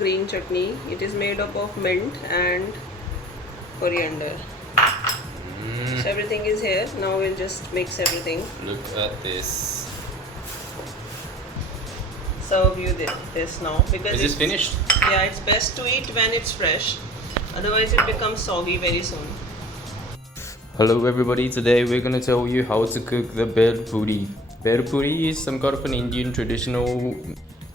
green chutney. It is made up of mint and coriander. So everything is here. Now we'll just mix everything. Look at this. Serve you this now because Is this finished? Yeah, it's best to eat when it's fresh. Otherwise, it becomes soggy very soon. Hello everybody, today we're gonna tell you how to cook the Bhel Puri. Bhel Puri is some kind of an Indian traditional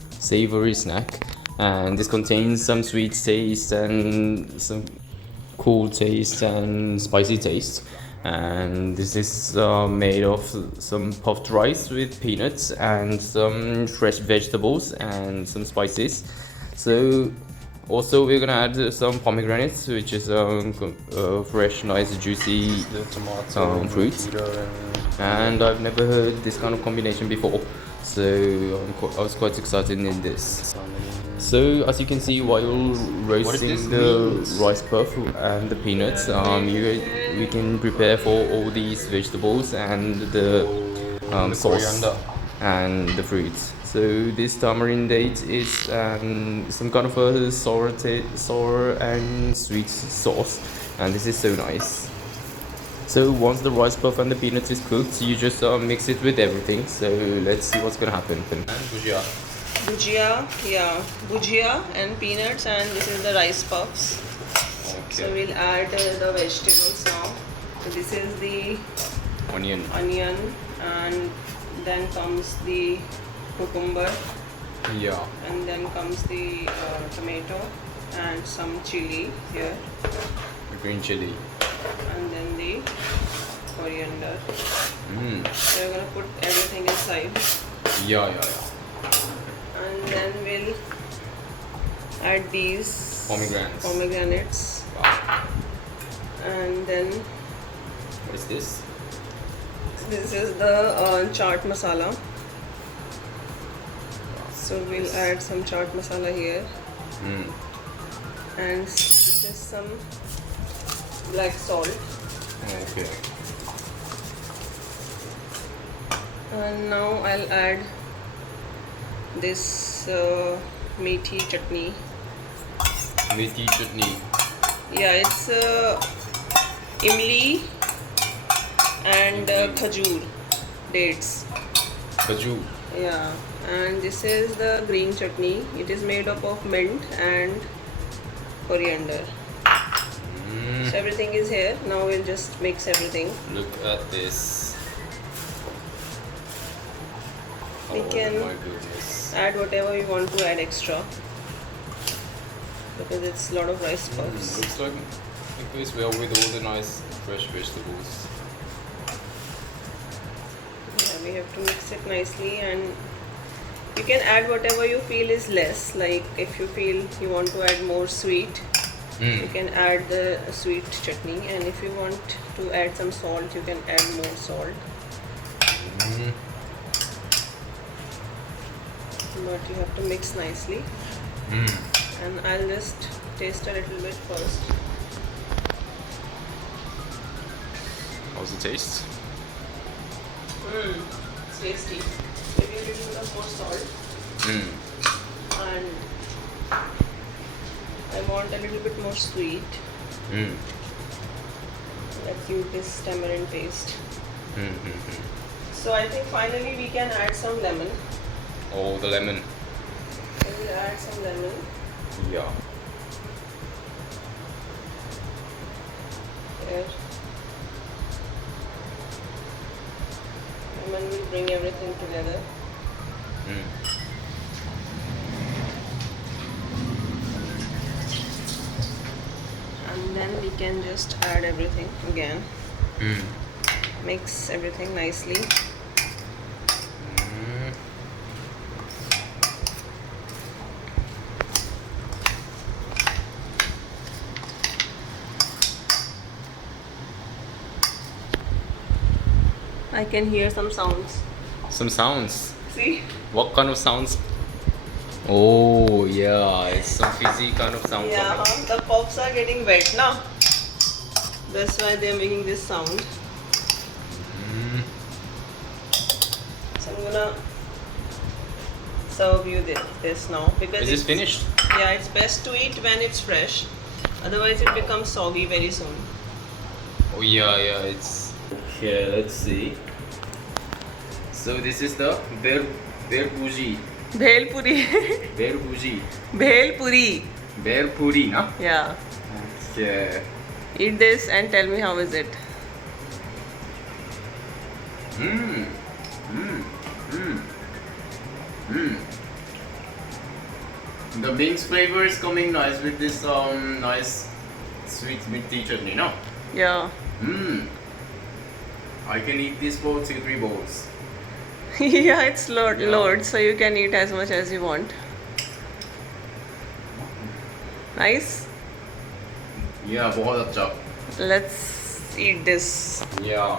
savory snack, and this contains some sweet taste and some cool taste and spicy taste. And this is made of some puffed rice with peanuts and some fresh vegetables and some spices. So also we're gonna add some pomegranates, which is fresh, nice, juicy fruit. And I've never heard this kind of combination before, so I was quite excited in this. So as you can see, while roasting the rice puff and the peanuts, we can prepare for all these vegetables and the sauce and the fruits. So this tamarind date is some kind of a sour and sweet sauce, and this is so nice. So once the rice puff and the peanuts is cooked, you just mix it with everything. So let's see what's gonna happen. Bhujia and peanuts, and this is the rice puffs. Okay. So we'll add the vegetables now. So this is the Onion, and then comes the cucumber, and then comes the tomato and some chili here, green chili, and then the coriander. So we're gonna put everything inside. And then we'll add these pomegranates. Wow. And then What is this? this is the chaat masala. So we'll add some chaat masala here. And this is some black salt. Okay. And now I'll add this meaty chutney. Meaty chutney. Yeah, it's imli and khajur dates. Kaju. Yeah, and this is the green chutney. It is made up of mint and coriander. So everything is here. Now we'll just mix everything. Look at this. We can my goodness. add whatever we want to add extra because it's a lot of rice puffs. Looks like it goes well with all the nice fresh vegetables. Yeah, we have to mix it nicely, and you can add whatever you feel is less. Like if you feel you want to add more sweet, you can add the sweet chutney, and if you want to add some salt, you can add more salt. But you have to mix nicely. And I'll just taste a little bit first. How's the taste? It's tasty. Maybe a little bit of more salt. And I want a little bit more sweet. Let's use this tamarind paste. So I think finally we can add some lemon. Oh, the lemon. We'll add some lemon. Yeah. There. Lemon will bring everything together. And then we can just add everything again. Mix everything nicely. I can hear some sounds. Some sounds. See? What kind of sounds? Oh yeah, it's some fizzy kind of sound. Yeah, the puffs are getting wet now. That's why they're making this sound. So I'm gonna serve you this now because Is this finished? Yeah, it's best to eat when it's fresh. Otherwise, it becomes soggy very soon. Oh yeah, it's okay. Let's see. So this is the Bhel Puri. Bhel Puri. Bhel Puri. Bhel Puri. Bhel Puri, na? Yeah. Okay. Eat this and tell me how is it. Mmm. Mmm. Mmm. Mmm. The beans flavor is coming nice with this nice sweet minty chutney, no? Yeah. Mmm. I can eat this for 2-3 bowls. Yeah, it's load, Yeah. load, so you can eat as much as you want. Nice. Yeah, बहुत अच्छा. Let's eat this. Yeah.